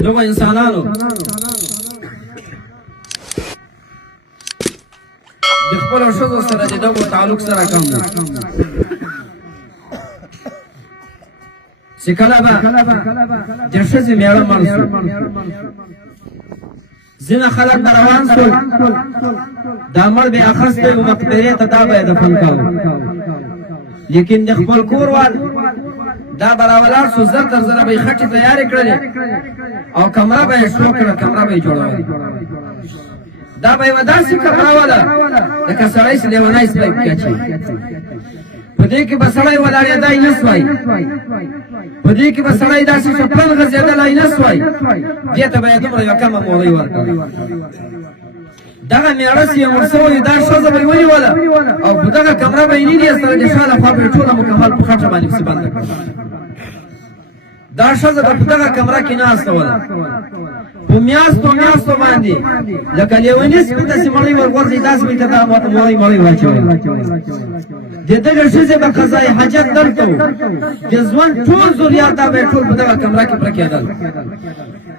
دغه انسانانو د خپل ښځو سره د دغو تعلق سره کم دی چې کله به د ښځې مېړه مړ شو ځینې خلک به روان شول دا مړ به یې اخیستی و مقبرې ته دا به یې دفن کاوه لیکن د خپل کور وال دا به راولاړ شو زر تر زره به یې خټې تیارې کړلې او کمره به یې شو کړه کمره به یې جوړولې دا به یوه داسې کمره وله لکه سړی چې لیونی سپی پکې اچوي په دې کې به سړی ولاړېدی نه سوای په دې کې به سړی داسې شپلن غځېدلی نه سوای دې ته به یې دومره یوه کمه مولۍ ورکړه دغه مېړه چې یې مړ سوی دا ښځه به یې ونیوله او په دغه کمره به یې نه ایستله د شا لخوا به یې ټوله مکمل په خټه باندې پسې بنده کړه دا ښځه به په دغه کمره کې ناسته وله په میاشتو میاشتو باندې لکه لیوني سپي ته چې مړۍ ورغورځي داسې به یې ته دا مړۍ واچوله د دغه ښځې به قضای حاجت دلته و د ژوند ټول ضرورت به یې ټول په دغه کمره کې پوره کېدل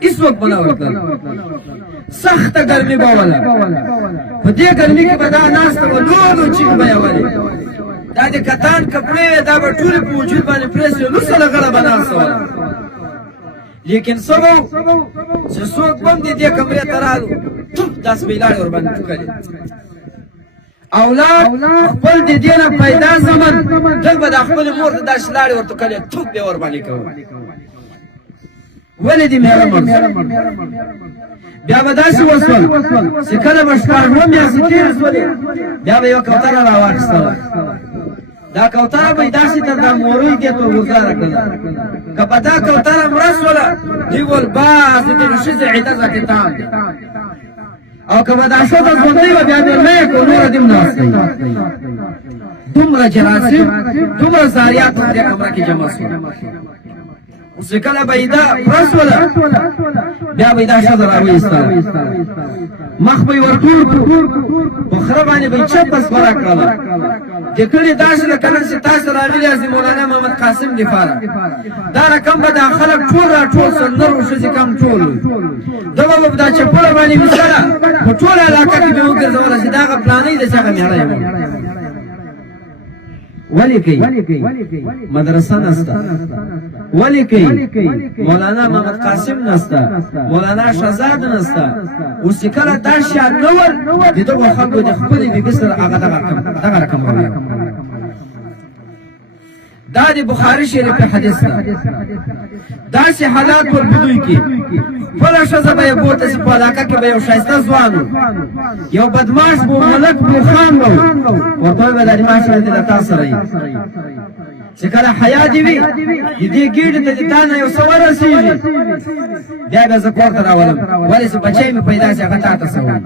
هېڅوک به نه ورتلل سخته ګرمي به وله په دې ګرمي کې به دا ناسته وه لولو چیغې به یې ولې دا د کتان کپړې دا به ټولې په وجود باندې پرېسوې لوڅه لغړه به ناسته وله لیکن څه به چې څوک به هم د دې کمرې ته رالو داسې به یې لاړې ورباندې ټوکلې اولاد خپل د دې نه پیدا زمن دل به د خپلې مور ته داسې لاړې ورته کلې توپ به یې ورباندې کوو ولې دې مېړه مړ بیا به داسې وسول چې کله به شپږ اووه میاشتې تېرې شولې بیا به یوه کوتره راواخیستله دا کوتره به یې داسې تر دا موروی دې ته ورګزاره کړله که په دا کوتره مړه شوله دوی ویل بس د دې ښځې عده ذاتې تام دی او که به دا ښځه ژوندۍ وه بیا مېلمه یې کړو نوره دې هم ناستئ دومره جراثیم دومره ضاریات په دې کمره کې جمع شول اوس چې کله به یې دا پوره شوله بیا به یې دا ښځه راوایستله مخ به یې ورټول کړو په خره باندې به یې چپه سپره کړله د کلي داسې لکه نن چې تاسو راغلي یاست د مولانا محمد قاسم دپاره دا رقم به دا خلک ټول راټول شول نر و ښځې کم ټول دغه به په دا چپړه باندې ویستله په ټوله علاقه کې به یې وګرځوله چې دا هغه پلانۍ ده چې هغه مېړه یې ولې کوي مدرسه نسته ولې کوي مولانا محمد قاسم نسته مولانا شهزاد نسته اوس چې کله دا شیان نه ول د دغو خلکو د خپلې بیبي سره هغه دغه رقم رویه دا د بخاري شریف حدیث ده داسې حالات ول په دوی کې بله ښځه به یې بوته چې په علاقه کې به یو ښایسته ځوان و یو بدماش به ملک بوخان به ورته ویل دا ما سره دې له تا سره یي چې کله حیا دې وي د دې ګېډې ته د تا نه یو څه ورسېږي بیا به زه کور ته راولم ولې چې بچی مې پیدا شي هغه تا ته څه وایي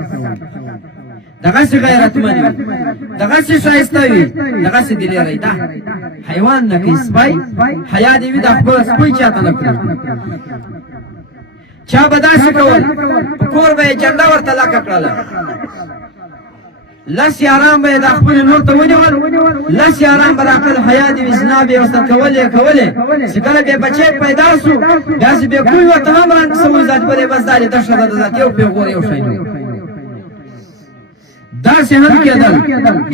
دغسې غیرتمند وي دغسې ښایسته وي دغسې دلیری ده حیوان نه کوي سپی حیا دې وي دا خپله سپی چاته نه کړي چا به داسې کول په کور به یې جنډه ورته لکه کړله لس یاران به یې د خپلې لور ته ونیول لس یاران به راکړل حیا دې وي زنا به یې ورسره کولې چې کله بې بچی پیدا شو داسې بې کوی ورته هم رنګ سوی ذات بلې بس دا دې ښځه د ذات یو پېغور یو شی نه داسې هم کېدل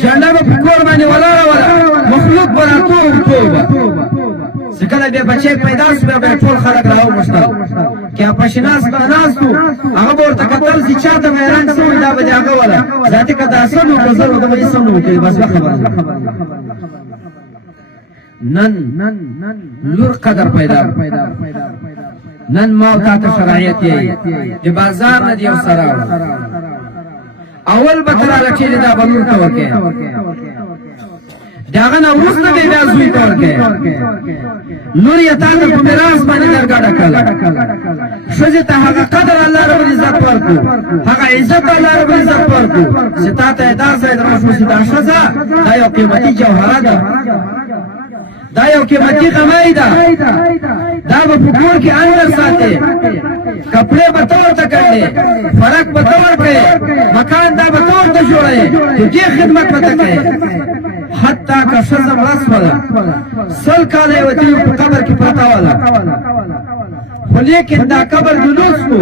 جنډه به په کور باندې ولاړه وله مخلوق به راتوب توبه چې کله بیا بچی پیدا شو بیا به یې ټول خلک راوغوښتل که پشناس به ناست و هغه به ورته کتل چې چا ته به یې رنګ سوی دا به د هغه وله ذاتي که دا سم و که زر و ده به یې سم نه وکړي بس به خبره ده نن لور قدر پیدا نن ما او تا ته شرایط یې د بازار نه د یو سره اول به ته رالټېلې دا به لور ته ورکوې د هغه نه وروسته به یې بیا زوی ته ورکوې لور یې تا ته په میراث باندې درګډه کړله ښځې ته هغه قدر الله ربالعزت ورکړو هغه عزت الله ربالعزت ورکړو چې تا ته یې دا ځای درشو چې دا ښځه دا یو قیمتي جوهره ده دا یو قیمتي غمی ده دا به په کور کې اندر ساتې کپړې به ته ورته کړې فرق به ته ورکړې مکان دا به ته ورته جوړوې د دې خدمت به ته کوې حتی که ښځه مړه شوله 100 کاله یې وتلي په قبر کې پرته وله خو لیکن دا قبر جلوس کو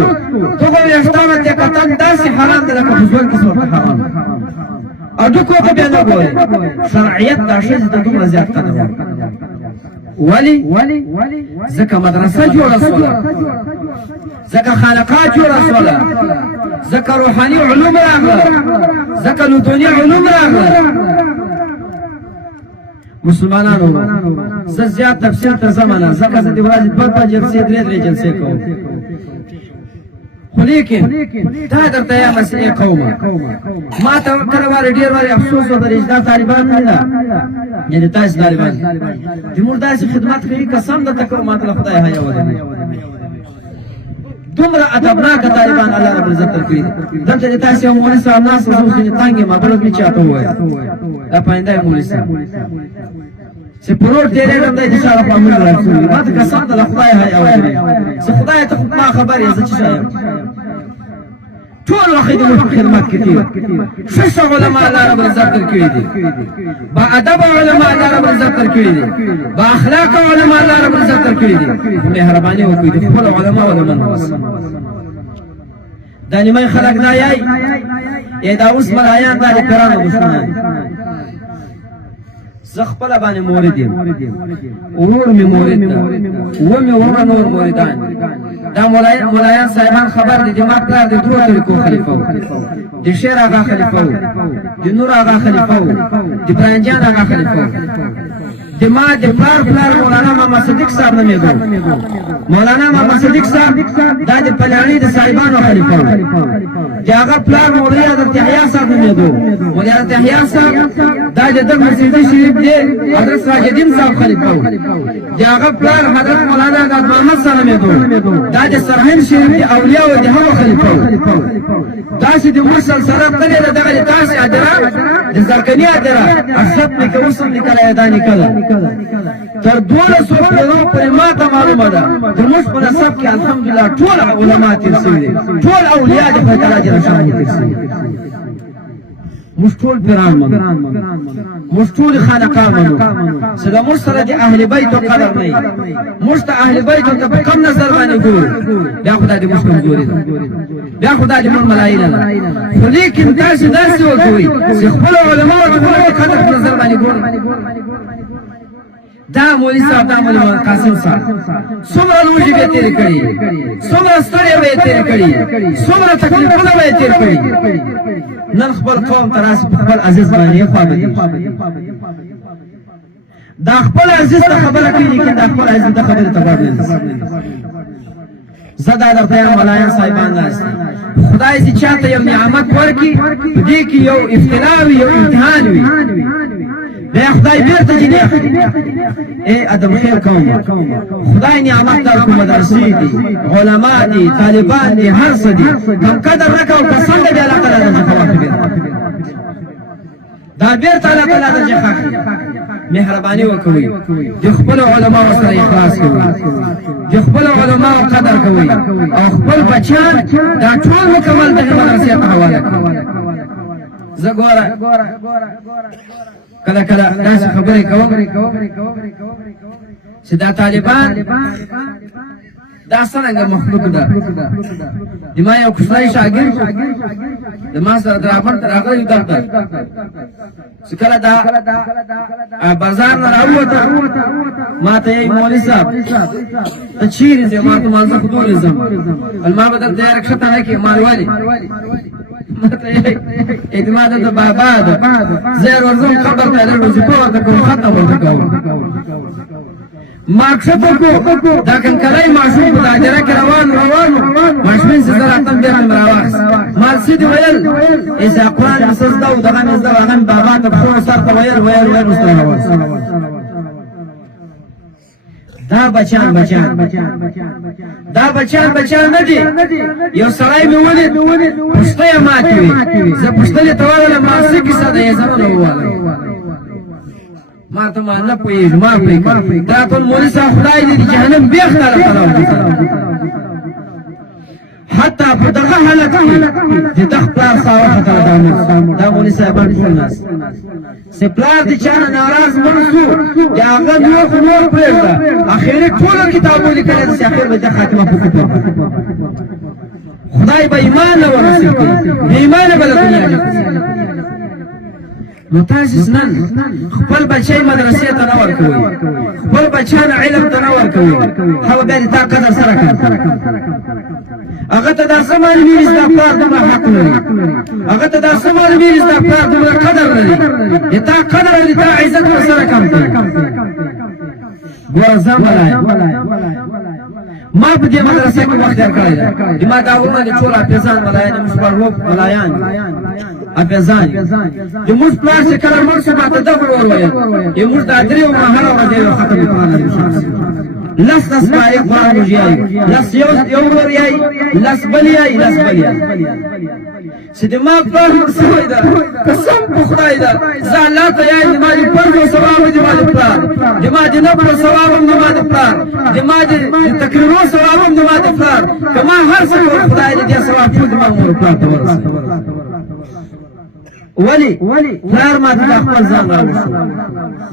دغه ویښتانو ته کتل داسې حرام ده لکه په ژوند کې څه ورته حرام او ډکو ته بیا نه ګورې شرعیت دا ښځې ته دومره زیات قدر ورکړه ولې ځکه مدرسه جوړه سوله ځکه خانقاه جوړه سوله ځکه روحاني علوم راغله ځکه لدني علوم راغله مسلمانانو زه زیات تفصیل ته ځم نه ځکه زه د ورځې دوه جلسې درې جلسې کوم خو لیکن دا درته یا مسئلې کومه ما ته کله وارې ډېر وارې افسوس وکړې چې دا طالبان نه ده یعنې تاسې طالبان زموږ داسې خدمت کوي قسم درته کوم ما ته له خدای حیا ولري دومره ادبناکه طالبان الله رب العزت درکړي دلته چې تاسې یو مولوي صاحب ناست زه اوس ځینې تنګ یم بله مې چاته ووایه دا پاینده مولوي صاحب چې پروت ډېرې ډم دی چې چا لخوا موږ رسول ما ته قسم ته له خدای حیا ولري چې خدای ته خو ما خبر یې زه چې څه یم ټول وخت د موږ په خدمت کې تېر ښه علما الله رب العزت درکړي دي با ادب علما الله رب العزت درکړي دي با اخلاق علما الله رب العزت درکړي دي مهرباني وکړئ د خپل علما ولمن دا نیمه خلک دا یای دا اوس ملایان دا د پیرانو دشمنان زه خپله باندې مورد یم ورور مې مورد ده ومې ورونه نور موردان دا ملایان صاحبان خبر دی د ما پلار د دوه طریقو خلیفه و د شیر آغا خلیفه و د نور آغا خلیفه و د برانجان آغا خلیفه و د ما د پلار مولانا محمد صدیق صاحب نومېدو مولانا محمد صدیق صاحب دا د پلاني د صاحبانو خلیفه و د هغه پلار مولوي حضرت یحیی صاحب نومېدو مولوي حضرت یحیی صاحب دا د دغه مسجد شریف دی حضرت سراج الدین صاحب خلیفه و د هغه پلار حضرت مولانا غازی محمد صاحب نومېدو دا د سرهند شریف د اولیاء او د هغو خلیفه و داسې د مور سلسله تللې ده دغه د تاسې ادره د زرکني ادره ارشد مې که اوس هم لیکلی دا نیکله تر 1200 پیرو پورې ما ته معلومه ده زموږ په نسب کې الحمدلله ټول علما تېر سوي دي ټول اولیاء د خدای تعالی جل شانه تېر سوي موږ ټول پیران منو موږ ټول خانقاه منو چې د موږ سره د اهل بیتو قدر نه وي موږ ته اهل بیتو ته په کم نظر باندې ګورو بیا خو دا د موږ کمزوري ده بیا خو دا د موږ ملایي نه ده خو لیکن تاسې داسې وکوئ چې خپلو علماو ته په قدر په نظر باندې ګورئ دا مولوي صاحب دا مولوي قاسم صاحب څومره لوږې به یې تېرې کړي څومره ستړې به یې تېرې کړي څومره تکلیفونه به یې تېر کړي نن خپل قوم ته راسي په خپل عزیز باندې یې خوا بدل دا خپل عزیز ته خبره کوي لیکن دا خپل عزیز ته خبرې ته غوږ نه نیسي زه دا درته یم ملایان صاحبان ناست خدای چې چاته یو نعمت ورکړي په دې کې یو ابتلا وي یو امتحان وي بیا خدای بیرته جنې ای ادم خیر کوم خدای نعمت درکړو مدرسې دي علما دي طالبان دي هر څه دي کم قدر نه کوو قسم دی بیا الله تعالی درجه ښه واخلي دا بیرته الله تعالی درجه ښه اخلي مهرباني وکوئ د خپلو علماو سره اخلاص کوئ د خپلو علماو قدر کوئ او خپل بچیان دا ټول مکمل دغې مدرسې ته حواله کړئ زه ګوره کله کله داسې خبرې کوم چې دا طالبان دا څرنګه مخلوق ده د ما یو کوچنی شاګرد د ما سره درابر ته راغلی دلته چې کله دا بازار نه راووته ما ته یې مولوي صاحب ته چیرې ځې ما ته مانځه خو دولې ځم ما به درته یاره کښته نه کړې مالوالې اعتماد ته بابا ده زه ورځم قبر ته لږ وظیفه ورته کوم ختم ورته کوم ما کښته کړو دا کنکلی ماشوم په داجره کې روان ماشومین چې زه راتم بېرته مې راواخیست ما سیدې ویل چې قرآن مې څه زده و دغه مې زده و هغه مې بابا ته پښو سر ته ویل وروسته راواخیست دا بچان نه دي یو سړی مې ولید پوښتنه یې ماتې وې زه پوښتنې ته ورغلم ما څه کیسه ده یې زما نه ووایه ما ته ما نه پوهېږم ما پرېږدي دا ټول مولوي صاحب خدای دې د جهنم بېخته راپلاو حتی په دغه حالت کې د دغه پلار خاوره ته دا مولوي صاحبان ټول ناست سپلار دي چانه ناراض مرسو یا هغه نور پرېږده اخري ټولو کتابو لیکلی ده چې اخر به د خاتمه په کفر خدای به ایمان نه ورنصیب کوي بې ایمانه به له دنیا نه نو تاسې نن خپل بچی مدرسې ته نه ورکوئ خپل بچیان علم ته نه ورکوئ هغه بیا د تا قدر سره کوي هغه ته دا څه معلومېږي چې دا پلار دومره حق لري هغه ته دا څه معلومېږي چې دا پلار دومره قدر لري د تا قدر او د تا عزت ورسره کم کوي ګوره زه ملایم ما په دې مدرسې کې وخت تېر کړی دی ما دا ورونه دي ټول حافظان ملایان موږ پړوب ملایان حافظان د موږ پلار چې کله مړ شو ما ته دغه وویل چې موږ دا درې مهاله ورځې ختم کړل لس پای قرآن وجیای لس یو ور یای لس بل یای چې د ما پر سوی ده قسم په خدای ده زه الله ته یای د ما د پرځو ثواب د ما د پلار د ما د نبر ثواب د ما د پلار د ما د تکریرو ثواب د ما د پلار کما هر څه خدای دې ثواب ټول د ما مور پلار ته ورسوي ولی پلار ما ته خپل ځان راوښو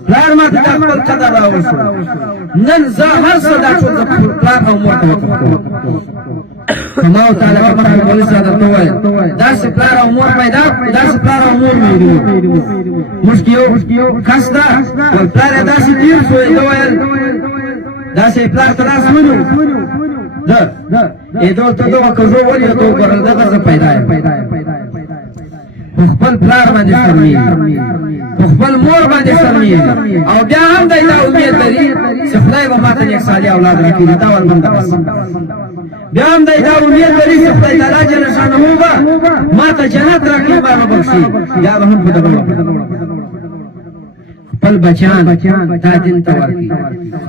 پلار ما ته خپل قدر راوښو نن زه هر څه دا ټول پلار او مور ته وکړم کما او تعالی په مخه مولوی صاحب ته وایي دا چې پلار او مور پیدا دا چې پلار او مور ویلو مشکیو کاستا پلار دا چې تیر شوی دا وایي دا چې پلار ته راس ونو دا اېدو ته دوه کوزو ولې ته ورل دغه پیدا خپل پلار باندې شرمېږي خپل مور باندې شرمېږي او بیا هم دا امید لري چې خدای به ماته نیک صالح اولاد راکړي دا ورباندې بس بیا هم دا امید لري چې خدای تعالی جل شانه به ماته جنت راکړي به بخشي یا به هم په دغه خپل بچان دا دین ته ورکړي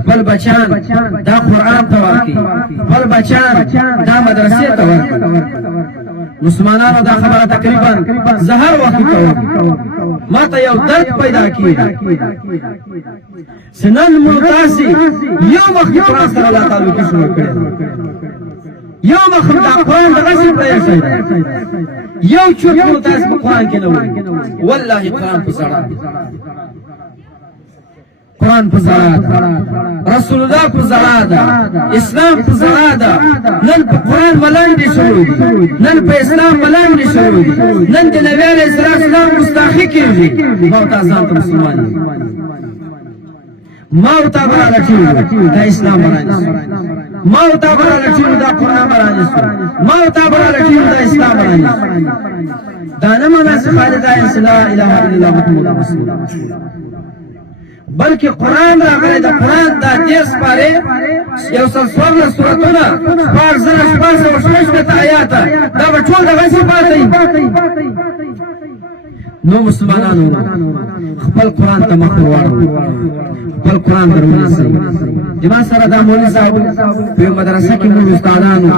خپل بچان دا قرآن ته ورکړي خپل بچان دا مدرسې ته ورکړي مسلمانانو دا خبره تقریبا زهر وخت کوي ما ته یو درد پیدا کیږي سنن مرتاسي یو وخت قرآن سره الله تعالی کې شروع کړي یو وخت دا قرآن دغه څه پرېږي یو چوت مرتاسي په قرآن کې نه وي والله قرآن په سره قرآن په زړه رسول الله په زړه ده اسلام په زړه ده نن په قرآن ملاندې شروع دي نن په اسلام ملاندې شروع دي نن د نبی علیه السلام مستحق کېږي ما ته ځان ته مسلمان ما ته براله چې دا اسلام باندې ما ته براله چې دا قرآن باندې ما ته براله چې دا اسلام باندې دا نه معنی چې خالد لا اله الا الله محمد رسول الله بلکې قرآن راغلی د قرآن دا 10 پارې یو سل څوارلس سورتونه شپږ زره شپږ سوه شپږ آیاته دا به ټول دغسې پاتې نو مسلمانانو خپل قرآن ته مخ ورواړوئ خپل قرآن در ونیسئ زما سره دا مولوي صاحب په یوه مدرسه کې موږ استادانو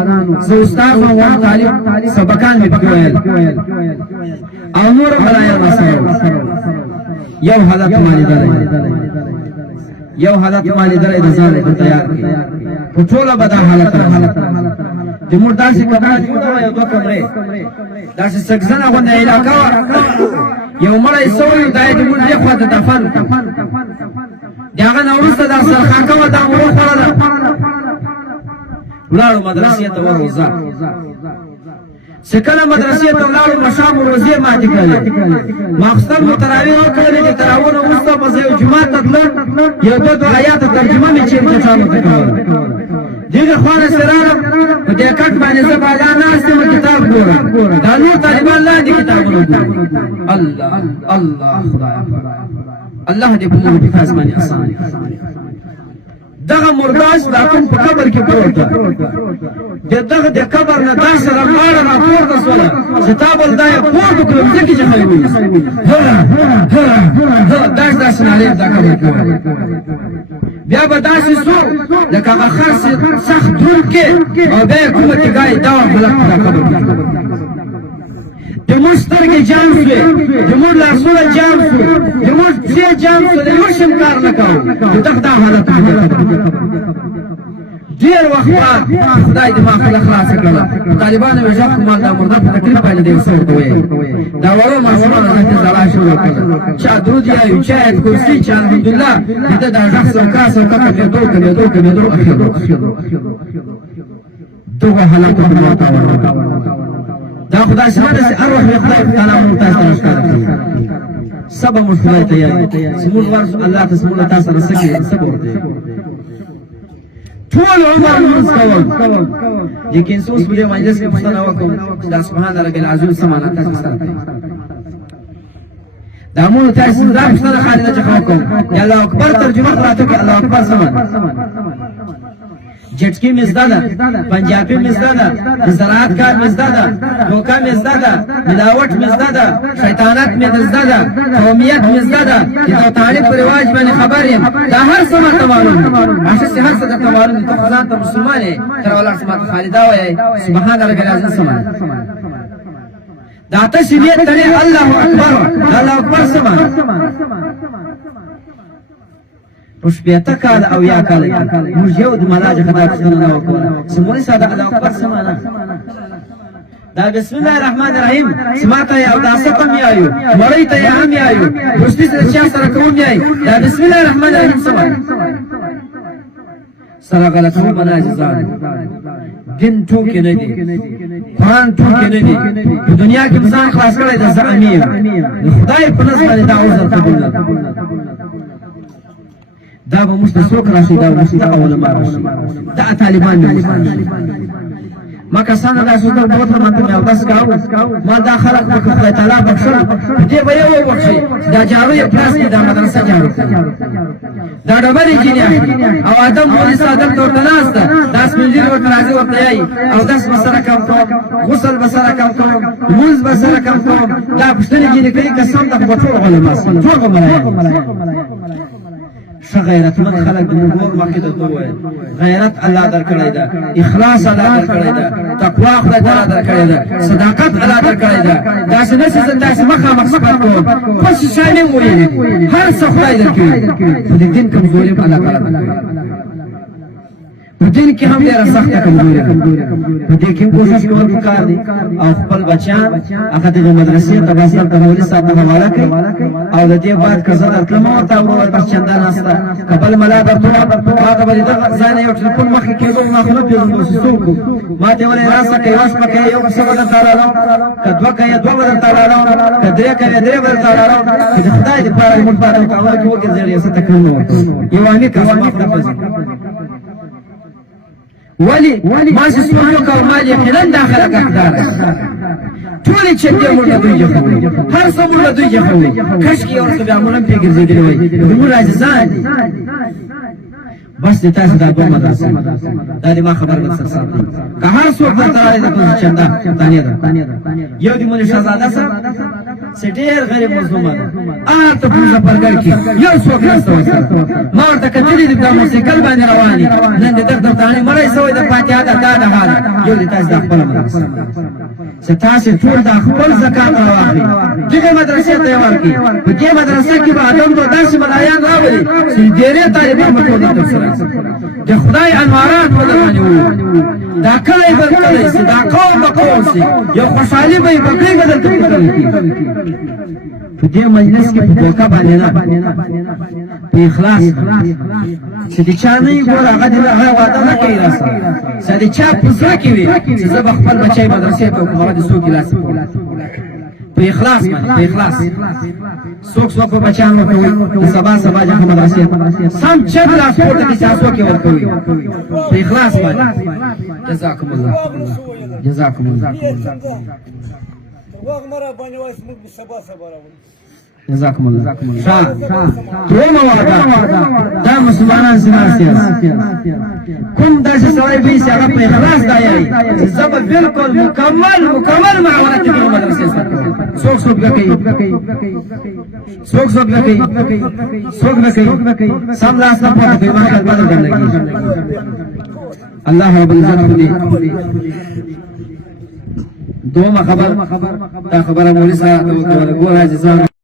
زه استاد وم وم طالب سبقان مې پکې ویل او نور ملایان راسره یو حالت ما لیدلی د ځان په تیار کړي په ټوله به دا حالت راځي د موږ داسې کمره جوړه وه یو دوه کمرې داسې سګزنه غوندې علاقه وه یو مړی سوی دا یې د موږ دې خوا ته دفن د هغه نه وروسته دا سرخانکه وه دا مو وخوړله ولاړو مدرسې ته وروځه چې کله مدرسې ته ولاړو مشام روزې ماتې کړلې ماخستن مو تراویح وکړلې د تراویح نه وروسته به زه یو جومات ته تلم یو دوه آیاته ترجمه مې چېرته چالو ته کوله دغه خوا نه چې راغلم په دې کټ باندې زه بالا ناست یم کتاب ګورم دا نور طالبان لاندې کتابونه ګوري الله الله خدایه الله دې په موږ په باندې اسانه دغه مرداش دا کوم په قبر کې پروت دی دغه د قبر نه دا سره لاړه راپورته شوله چې تا بل دا یې پورته کړم ځکه چې خلک وایي داسې نارې دا قبر کې بیا به داسې شو لکه هغه خر سخت دروند کې او بیا یې کومه تیګایي دا حالت دا قبر کې د موږ سترګې جام شوې د موږ لاسونه جام شو د موږ پښې جام شو د موږ هم کار نه کوو د دغه دا حالت ډیر وخت بعد خدای دې ما خپل خلاص کړل طالبانو ویژه کومه دا مرده په تکلیف باندې دی وسو کوي دا ورو ماشومان د زړه شروع کړل چا درود یا یو چا کرسی چا الحمدلله دې دا شخص کاسه کته دوه اخر دوه حالات په موتا دا خدای سبحانه سي اروح خدای تعالی مو تاسو راځي سبا مشکلات تیاری سمون ورس الله تسمون تاسو رسکی صبر ټول عمر موږ کول لیکن سوس په مجلس کې پښتنه وکړو دا سبحان رب العظیم سمانه تاسو سره دا مو تاسو دا پښتنه خالد چې وکړو یا الله اکبر ترجمه راته کې الله اکبر سمانه جټکی مزدا ده پنجابی مزدا ده زراعت کار مزدا ده دوکا مزدا ده ملاوت مزدا ده شیطانت مزدا ده قومیت مزدا ده چې طالب پر رواج باندې خبر یم دا هر څه ماته معلوم اساس هر څه ته معلوم ته خدای ته مسلمانې تر ولر سمات خالدا وای سبحان رب العظیم سمان دا تشریعت ترې الله اکبر سمان اوس بیاته کال او یا کال موږ یو د ملاج خدای څخه نه وکړو سمونی ساده الله اکبر سمانه دا بسم الله الرحمن الرحیم سماته یو تاسو کوم یایو مړی ته هم یایو دوستي سره چا سره کوم یای دا بسم الله الرحمن الرحیم سمانه سره غلط هم مناجزان دین ټوکې نه دي قرآن ټوکې نه دي په دنیا کې انسان خلاص کړی د زعمیم خدای په نس باندې دا عذر قبول دا به موږ ته څوک راشي دا موږ ته اول ما راشي دا طالبان نه ما کسان دا څه ته بہت ماته بس کاو ما دا خلق په خدای تعالی بخښل دې به یو وخت دا جارو یو پلاس کې دا مدرسه جارو دا ډبرې کې او ادم مولوی صادق ته تناسته دا سپینځیر ورته راځي ورته یای او داس بسره کم کوم غسل بسره کم کوم موز بسره کم کوم دا پښتني کې کوي قسم ته په ټول علماء ټول ملایان غیرتمند خلک د موږ مخې ته وایي غیرت الله درکړی ده اخلاص الله درکړی ده تقوا خدای تعالی درکړی ده صداقت الله درکړی ده داسې نه چې داسې مخامخ صفات کوو پس شانې وایي هر څه خدای درکړي خو د دین کمزوري په الله تعالی درکړي په دین کې هم ډېره سخته کمزوري په دې کې کوشش کول پکار دي او خپل بچیان هغه د مدرسې تباسل ته مولوي صاحب ته حواله کوي او د دې بعد که زه درتلم او ته ووایي بس چنده ناسته قبل ملا درته ما ته به دغه ځان یو ټلیفون مخکې کېدو ما خو نه پېژنم چې څوک ما ته ویل راسه کوي واش پکې یو څه به درته راړم که دوه کوي دوه به درته راړم که درې کوي درې به درته راړم چې د خدای دپاره موږ باندې وکړو چې وګرځېږي څه تکلیف نه وکړو یو امي قسم ما خپله پېژنم ولی ما چې څوک وکړ ما یقینا دا خلک حقدار ټولې چندې موږ دوی جوړوي هر څه موږ دوی جوړوي کاشکې اور څه بیا موږ هم پکې ګرځېدلی وای موږ راځان بس د تاسو د ابو مدرسې دا دې ما خبر نه سره که هر څوک درته راځي د چندا تانیه ده یو دې مولوي شهزاده صاحب سټیر غریب مظلوم ده ته پوزه پرګر کې یو څوک نشته ما ورته کتلې د موټرسایکل باندې رواني نن دې درته تانه مړی سوې د فاتحه دا حال یو دې تاسو د خپل مدرسې ستاسو ټول د خپل زکات راوړي دغه مدرسې ته ورکی په دې مدرسې کې به ادم ته داسې ملایان راوړي چې ډېرې طالبان مټو دي سره د خدای انوارات ودرانی وو دا کله به کله سي دا قوم به قوم سي یو خوشالي به په دې بدل کوي په دې مجلس کې په دوکا باندې نه په اخلاص چې د چا نه ګور هغه د هغه وعده نه کوي راسه چې د چا په سره کې وي چې زه خپل بچي مدرسې په هغه د سو کلاس په اخلاص باندې په اخلاص څوک په بچانو کوي سبا جهه مدرسې سم چې کلاس ورته کې تاسو کې ورکوي په اخلاص باندې جزاكم الله جزاكم الله دوما وعده دا مسلمانان سناسي کوم داسې سړی به چې هغه په اخلاص دا یایي چې زه به بالکل مکمل معاونت د مدرسې سره څوک نه کوي سم لاس نه پاتې کوي ما خپل بدل لګي الله رب العزت دوما خبر دا خبره مولوي صاحب ته ګور راځي